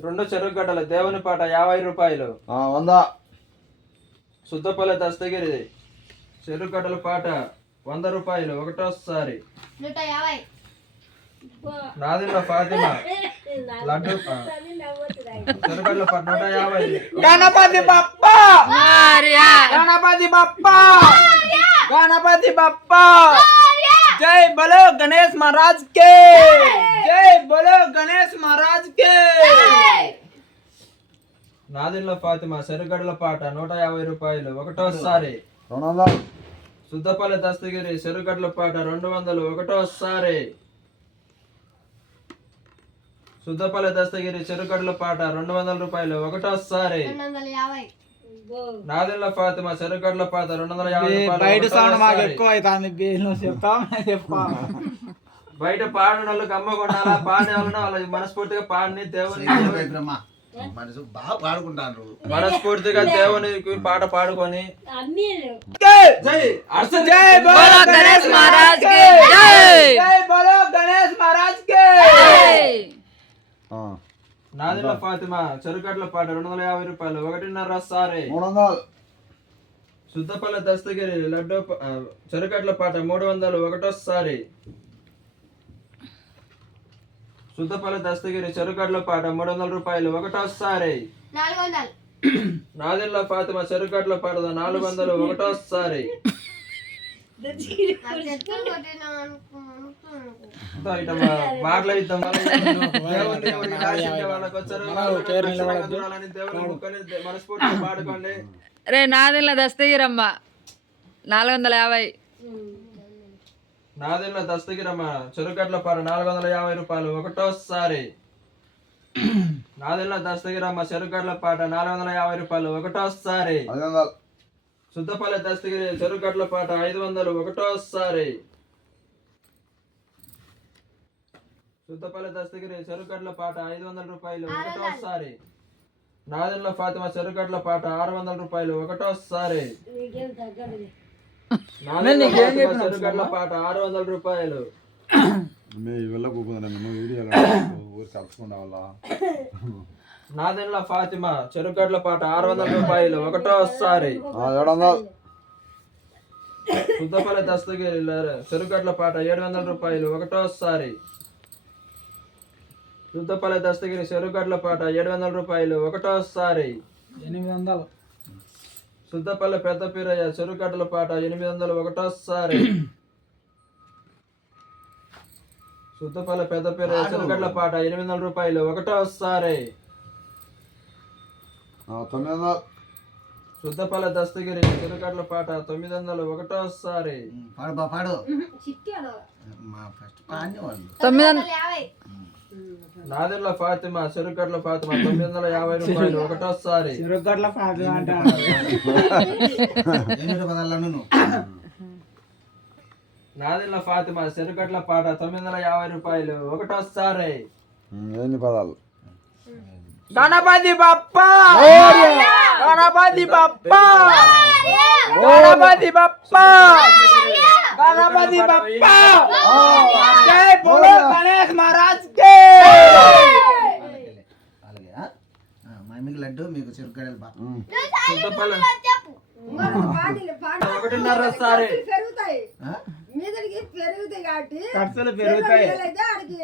రెండు చెరుకు గడ్డలు దేవుని పాట యాభై రూపాయలు. ఆ, వంద. శుద్ధపల్లె దస్తగిరి. చెరుకు గడ్డల పాట వంద రూపాయలు ఒకటోసారి. నూట యాభై. ఫాతిమా. లడ్డు చెరుగడ్డల పాట నూట యాభై. గణపతి బప్ప! గణపతి బప్ప! గణపతి బప్ప! जय बोलो गणेश महाराज के। जय! बोलो गणेश महाराज के। నాదిల్ల ఫాతిమా సరిగడల పాట నూట యాభై రూపాయలు ఒకటోసారి. సుద్దపల్లి దస్తగిరి చెరుగడ్ల పాట రెండు వందలు ఒకటోసారి. సుద్దపల్లి దస్తగిరి చెరుగడ్ల పాట రెండు వందల రూపాయలు ఒకటోసారి. నాదిల్ల ఫాతిమా చెరుగడ్డల పాట రెండు వందల యాభై బయట సౌండ్ మాకు. ఎక్కువ అవుతుంది నేను చెప్తా బయట పాడిన వాళ్ళకి అమ్మ కొనాలా పాడిన వాళ్ళని వాళ్ళకి మనస్ఫూర్తిగా పాడిని దేవుని మనసు బాగా పాడుకుంటాను మనస్ఫూర్తిగా దేవునికి పాట పాడుకొని. జై జై ఫాతిమా చెరుగడ్ల పాట రెండు వందల యాభై రూపాయలు. ఒకటిన్నర సారి. మూడు వందలు శుద్ధపల్లె దస్తగిరి లడ్డు చెరుగడ్ల పాట మూడు వందలు ఒకటోసారి. శుద్ధపల్లె దస్తగిరి చెరుగడ్ల పాట మూడు వందల రూపాయలు ఒకటోసారి. నాదిల్ల ఫాతిమా చెరుగడ్ల పాట నాలుగు వందలు ఒకటోసారి రే నాదిల్ల దస్తగిరమ్మ. నాలుగు వందల యాభై. నాదిల్ల దస్తగిరమ్మ చెరుగడ్ల పాట నాలుగు వందల యాభై రూపాయలు. ఒకటోసారి. నాదిల్ల దస్తగిరమ్మ చెరుగడ్ల పాట నాలుగు వందల యాభై రూపాయలు. ఒకటోసారి. శుద్ధపల్లె దస్తగిరి చెరుగడ్ల పాట ఐదు వందలు. ఒకటోసారి. శుద్ధపల్లె దస్తగిరి చెరుగడ్ల పాట ఐదు వందల రూపాయలు ఒకటోసారి. నాదిల్ల ఫాతిమా చెరుగడ్ల పాట ఆరు వందల రూపాయలు ఒకటోసారి. చెరుగడ్ల పాట ఆరు వందల రూపాయలు. నాదెండ్ల ఫాతిమా చెరుగడ్ల పాట ఆరు వందల రూపాయలు ఒకటోసారి. శుద్ధపల్లె దస్తగిరి లే- చెరుగడ్ల పాట ఏడు వందల రూపాయలు ఒకటోసారి. శుద్ధపల్లె దస్తగిరి చెరుగడ్ల పాట ఏడు వందల రూపాయలు ఒకటోసారి. ఎనిమిది వందలు శుద్ధపల్లె పెద్ద పీరయ్య చెరుగడ్డల పాట ఎనిమిది వందలు ఒకటోసారి. శుద్ధపల్లె పెద్ద పీరయ్య చెరుగడ్ల పాట ఎనిమిది వందల రూపాయలు ఒకటోసారి. ఆ, తొమ్మిది వందలు శుద్ధపల్లె దస్తగిరి చెరుగడ్ల పాట తొమ్మిది వందలు ఒకటోసారి. పాడు పాడు. తొమ్మిది నాదెండ్ల ఫాతిమా చెరుగడ్ల ఫాతిమా తొమ్మిది వందల యాభై రూపాయలు ఒకటోసారి. చిరుగడ్ల నువ్వు? నాదెండ్ల ఫాతిమా చెరుగడ్ల పాట తొమ్మిది వందల యాభై రూపాయలు ఒకటోసారి. ఎన్ని పదాలు? గణపతి బప్ప! గణపతి బప్ప! గణపతి బప్ప! గణపతి బప్ప జై బోలో గణేష్ महाराज के అలాగే ఆ? ఆ, మా మీకు లడ్డు మీకు చెరుకడలు బా ఉమ్, శుద్ధపల్లె చెప్పు ఒకటిన్నర సారి పెరుగుతాయి ఆ? మీదకి పెరుగుతాయి కాబట్టి ఖర్చులు పెరుగుతాయి అయితే ఆడికి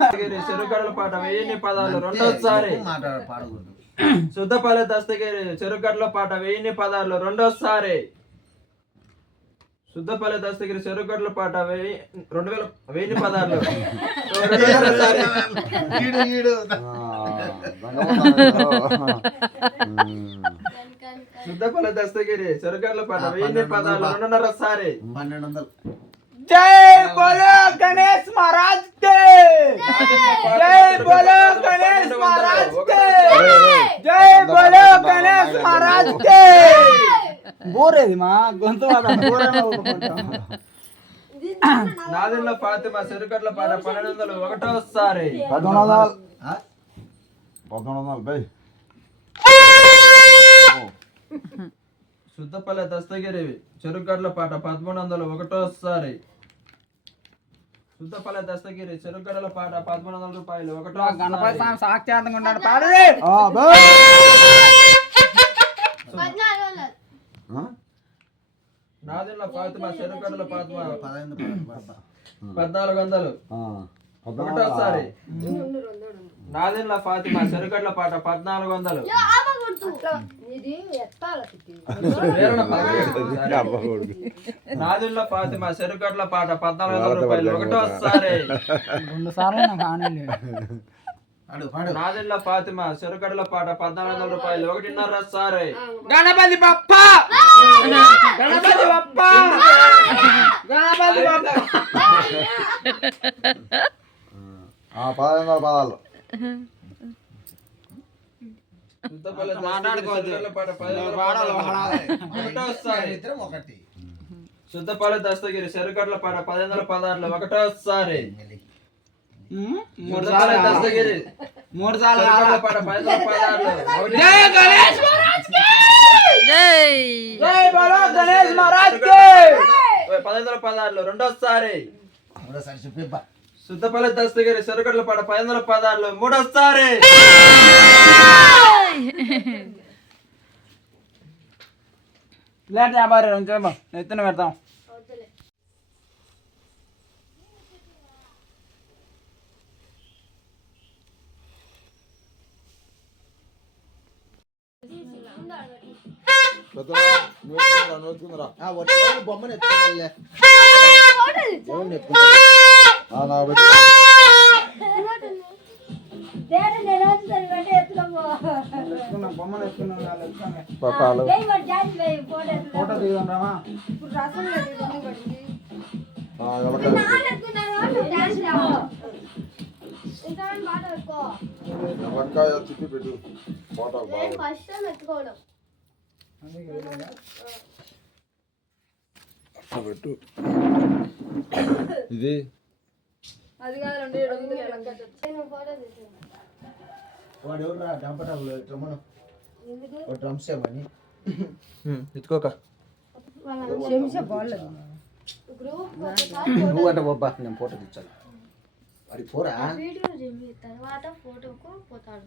దస్తగిరి చెరుగడ్ల పాట వెయ్యి పదాలు రెండోసారి మాట్లాడ పాడకూడదు శుద్ధపల్లె దస్తగిరి చెరుగడ్ల పాట వెయ్యి పదాలు రెండోసారి శుద్ధపల్లి దస్తగిరి చెరుగడ్ల పాట వెయ్యి రెండు వేల వెయ్యి పదాలు శుద్ధపల్లి దస్తగిరి చెరుగడ్ల పాట వెయ్యి పదార్లు రెండున్నర సారి. పన్నెండు జై బోలో గణేష్ మహారాజ్ కే! జై బోలో గణేష్ మహారాజ్ జై బోలో గణేష్ మహారాజ్ కే! బోరేది మా గొంతు నాదిల్ల ఫాతిమా చెరుగడ్ల పాట పన్నెండు వందలు ఒకటోసారి. పదకొండు వందలు ఆ? పదకొండు వందలు బై శుద్ధపల్లె దస్తగిరి చెరుగడ్ల పాట పదమూడు వందలు ఒకటోసారి. సుద్దపల్లె దస్తగిరి చెరుగడల పాట పదమూడు వందల రూపాయలు ఒకటో గణపతి సారి. ఉన్నాడు పాడు నాదెండ్ల ఫాతిమా చెరుగడల ఫాతిమా? పద్నాలుగు వందలు. ఒకటోసారి నాదెండ్ల ఫాతిమా చెరుగడ్ల పాట పద్నాలుగు వందలు. నాదెండ్ల ఫాతిమా చెరుగడ్ల పాట పద్నాలుగు వందల రూపాయలు. ఒకటోసారి రెండు సార్లు ఫాతిమా పాట పద్నాలుగు వందల రూపాయలు. ఒకటిన్నర సారి. గణపతి బప్ప! గణపతి బప్ప! గణపతి బప్ప పదహైదు వందల పదాలు సుద్దపల్లె దస్తగిరి. చెరుగడ్ల పాట పదిహేను వందల వాడాలి. ఒకటోసారి మూడు సార్లు దస్తగిరి మూడు సార్లు జై గణేష్ మహారాజ్! జై జై బలో గణేష్ మహారాజ్కి! పదిహేను వందల పదహారులో రెండోసారి. మూడోసారి చెప్పిబ్బా శుద్ధపాల దస్తగిరి చెరుగడ్ల పాట పదిహేను వందల పదహారులో మూడోసారి. లేట్ యాభై రెండు చెప్పు ఎత్తున పెడతాం. పెట్టుకో. ఎవరికాయ తిప్పి పెట్టు. ఫోటో ఫస్ట్ ఎత్తుకోవడం. పెట్టు ఇది? అది ఫోటో తీసుకున్నాను వాడు ఎవరు రా డంపటాలు డ్రమ్మను ఒక డ్రమ్స్ ఏమని? ఎత్తుకోక నువ్వు అంటే బొబ్బా నేను ఫోటో తెచ్చాను వాడి పోరా తర్వాత ఫోటోకు పోతాడు.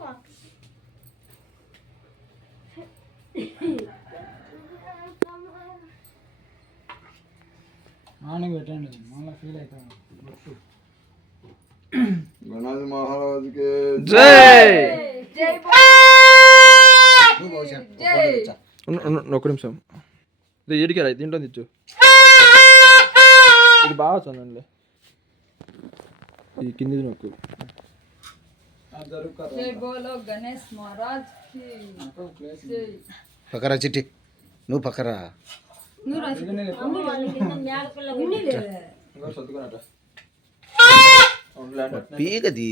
నువ్వెందుకు మార్నింగ్ పెట్టండి మళ్ళీ ఫీల్ అవుతాం గణాది మహారాజుకి తెచ్చా ఒక్క నిమిషం. ఇది ఏడికి దీంట్లో తెచ్చు ఇది బాగా చదవండి. ఈ కింది నొక్కు. జై బోలో గణేష్ మహారాజ్కి జై. పక్కరా చిట్టి. నువ్వు పక్కరా. పీగది.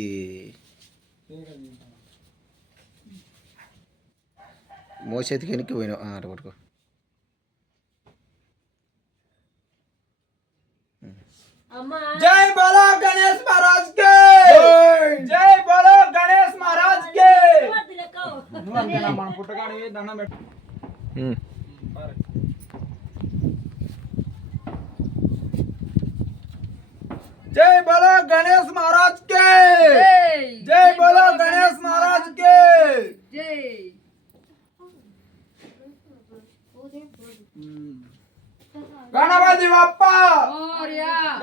మోసేతికి వెనక్కి పోయినావు అటు పట్టుకో. జై బలో గణేష్ మహారాజ్కి జై బలో గణేష్ మహారాజ్కి నువ్వు అంతేనా మన పుట్టగాడివి దండం పెట్టు జై బలో గణేష్ మహారాజ్కి! జై! బలో గణేష్ మహారాజ్కి! జై! గణపతి బప్ప!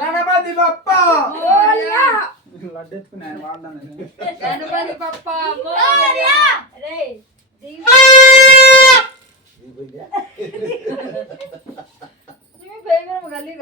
గణపతి బప్ప! లడ్డెత్తుకున్నాను వాళ్ళని. గణపతి పప్ప మోరియా రే గల్లీ